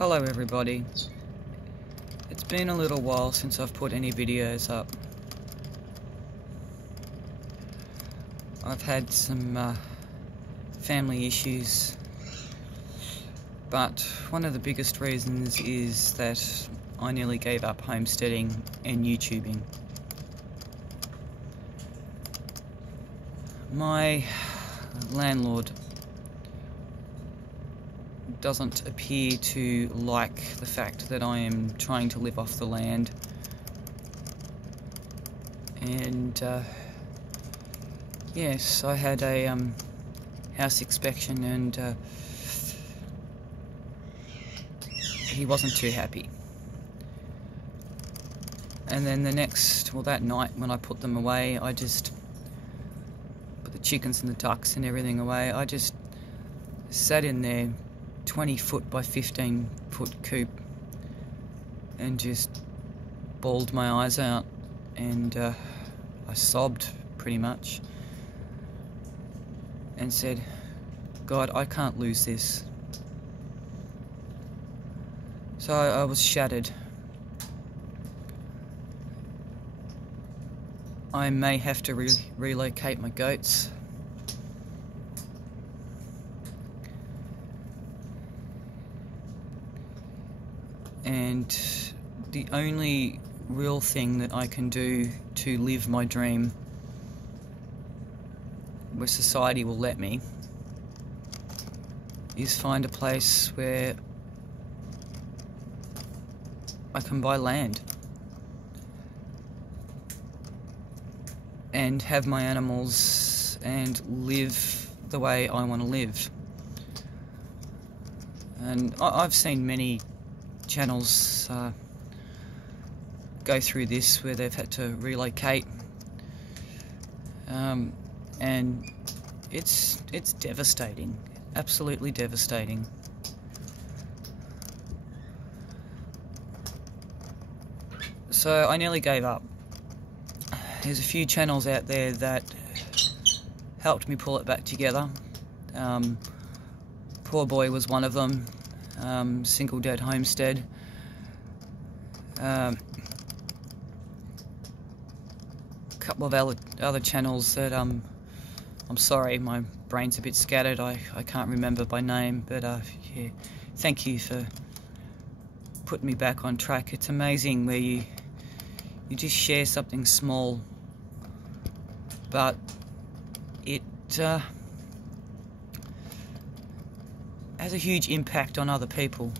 Hello everybody. It's been a little while since I've put any videos up. I've had some family issues, but one of the biggest reasons is that I nearly gave up homesteading and YouTubing. My landlord doesn't appear to like the fact that I am trying to live off the land, and yes, I had a house inspection, and he wasn't too happy. And then that night when I put them away, I just put the chickens and the ducks and everything away. I just sat in there 20-foot by 15-foot coop and just bawled my eyes out, and I sobbed pretty much and said, God, I can't lose this. So I was shattered. I may have to relocate my goats. And the only real thing that I can do to live my dream, where society will let me, is find a place where I can buy land and have my animals and live the way I want to live. And I've seen many channels go through this where they've had to relocate, and it's devastating, absolutely devastating. So I nearly gave up. There's a few channels out there that helped me pull it back together. Poor Boy was one of them. Single Dad Homestead. A couple of other channels that I'm sorry, my brain's a bit scattered. I can't remember by name, but yeah, thank you for putting me back on track. It's amazing where you just share something small, but it has a huge impact on other people.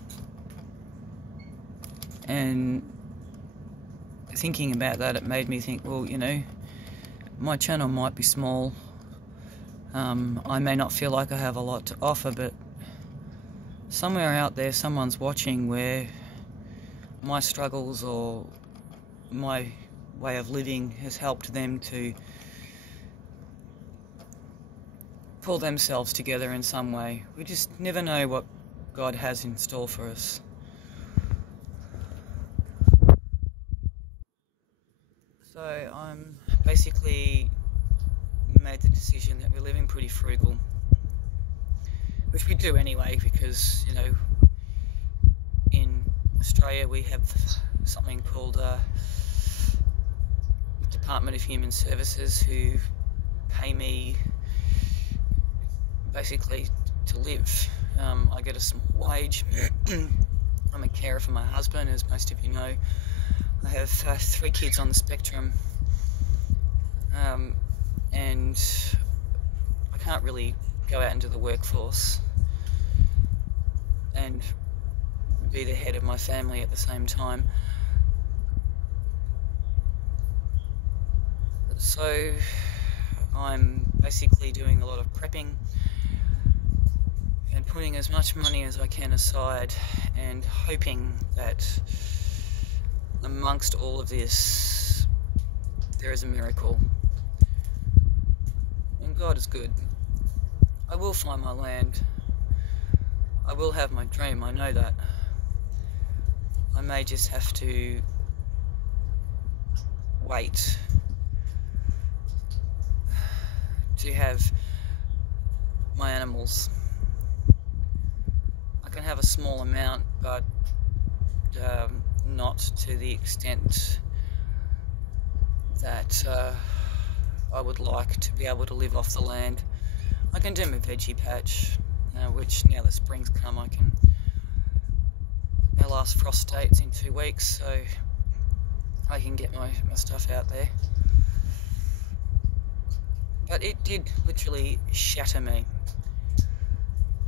And thinking about that, it made me think, well, you know, my channel might be small. I may not feel like I have a lot to offer, but somewhere out there someone's watching where my struggles or my way of living has helped them to pull themselves together in some way. We just never know what God has in store for us. So I'm basically made the decision that we're living pretty frugal, which we do anyway, because, you know, in Australia we have something called Department of Human Services, who pay me basically to live. I get a small wage. I'm a carer for my husband, as most of you know. I have 3 kids on the spectrum, and I can't really go out into the workforce and be the head of my family at the same time. So I'm basically doing a lot of prepping and putting as much money as I can aside, and hoping that amongst all of this there is a miracle. And God is good. I will find my land. I will have my dream, I know that. I may just have to wait to have my animals. I can have a small amount, but not to the extent that I would like to be able to live off the land. I can do my veggie patch, which now that spring's come, our last frost date's in 2 weeks, so I can get my stuff out there. But it did literally shatter me,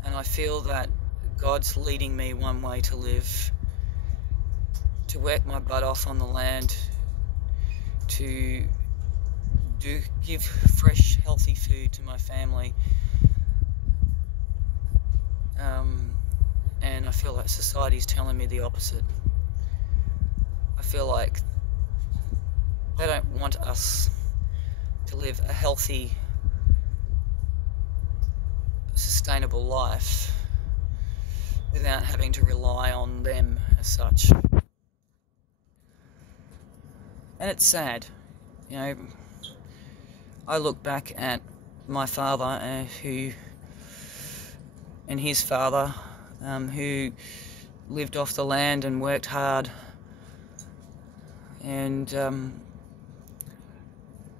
and I feel that God's leading me one way to live, to work my butt off on the land, to give fresh, healthy food to my family, and I feel like society's telling me the opposite. I feel like they don't want us to live a healthy, sustainable life without having to rely on them as such. And it's sad, you know. I look back at my father and his father, who lived off the land and worked hard, and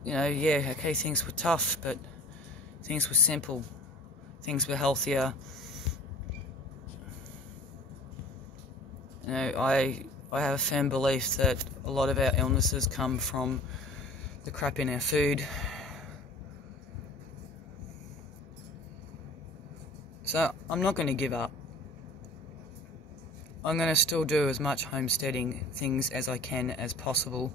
you know, yeah, okay, things were tough, but things were simple, things were healthier. You know, I have a firm belief that a lot of our illnesses come from the crap in our food. So I'm not going to give up. I'm going to still do as much homesteading things as I can as possible.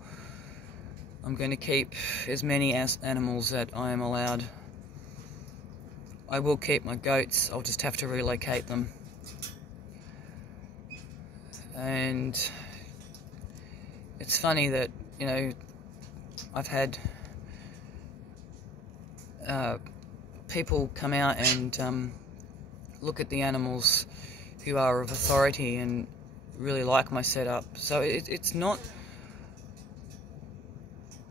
I'm going to keep as many animals that I am allowed. I will keep my goats, I'll just have to relocate them. And it's funny that, you know, I've had people come out and look at the animals who are of authority and really like my setup. So it's not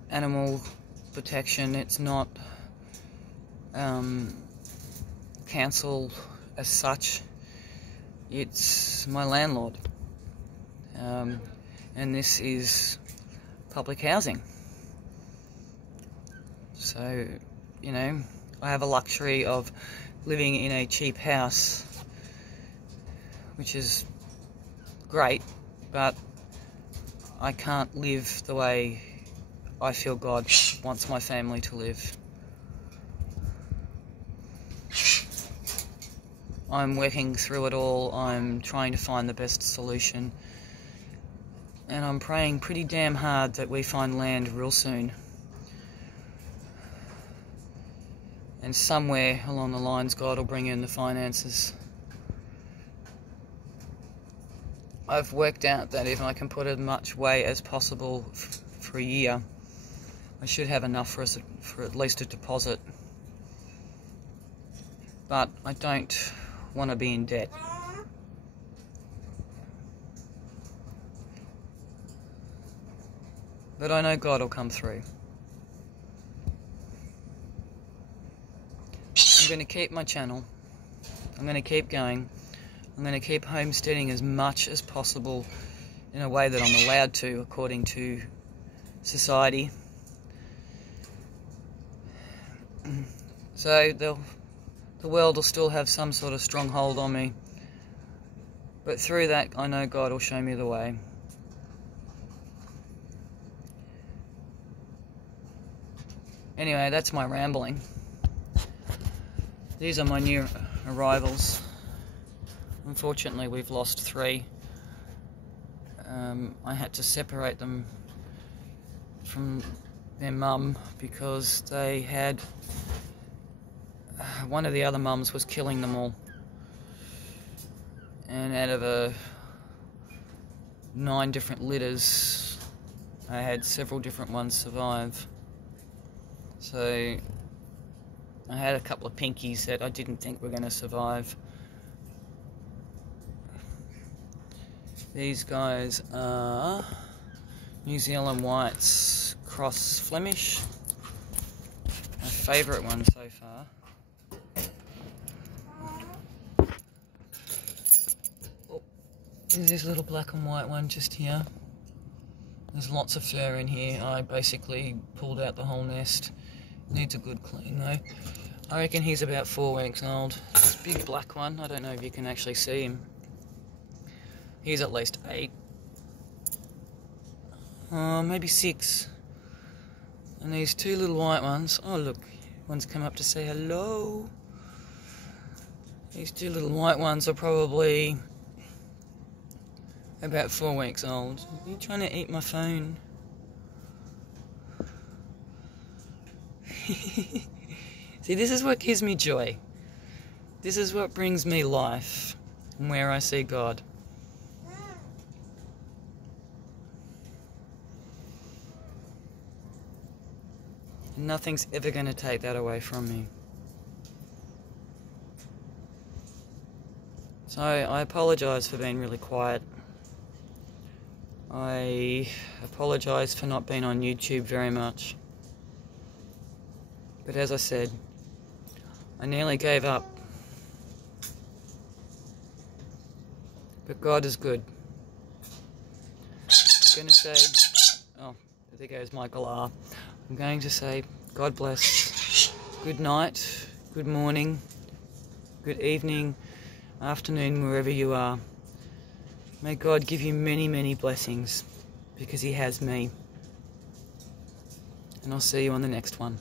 animal protection, it's not council as such, it's my landlord. And this is public housing. So, you know, I have a luxury of living in a cheap house, which is great, but I can't live the way I feel God wants my family to live. I'm working through it all, I'm trying to find the best solution, and I'm praying pretty damn hard that we find land real soon. And somewhere along the lines, God will bring in the finances. I've worked out that if I can put as much away as possible for a year, I should have enough for at least a deposit. But I don't want to be in debt. But I know God will come through. I'm going to keep my channel. I'm going to keep going. I'm going to keep homesteading as much as possible in a way that I'm allowed to according to society. So the world will still have some sort of stronghold on me. But through that, I know God will show me the way. Anyway, that's my rambling. These are my new arrivals. Unfortunately, we've lost 3. I had to separate them from their mum because they had... one of the other mums was killing them all. And out of 9 different litters, I had several different ones survive. So I had a couple of pinkies that I didn't think were going to survive. These guys are New Zealand Whites Cross Flemish. My favourite one so far. There's this little black and white one just here. There's lots of fur in here. I basically pulled out the whole nest. Needs a good clean though. I reckon he's about 4 weeks old. This big black one, I don't know if you can actually see him. He's at least 8. Maybe 6. And these 2 little white ones, oh look, one's come up to say hello. These 2 little white ones are probably about 4 weeks old. Are you trying to eat my phone? See, this is what gives me joy. This is what brings me life, and where I see God. Nothing's ever going to take that away from me. So I apologise for being really quiet. I apologise for not being on YouTube very much. But as I said, I nearly gave up. But God is good. I'm going to say, oh, there goes Michael R. I'm going to say, God bless. Good night, good morning, good evening, afternoon, wherever you are. May God give you many, many blessings, because He has me. And I'll see you on the next one.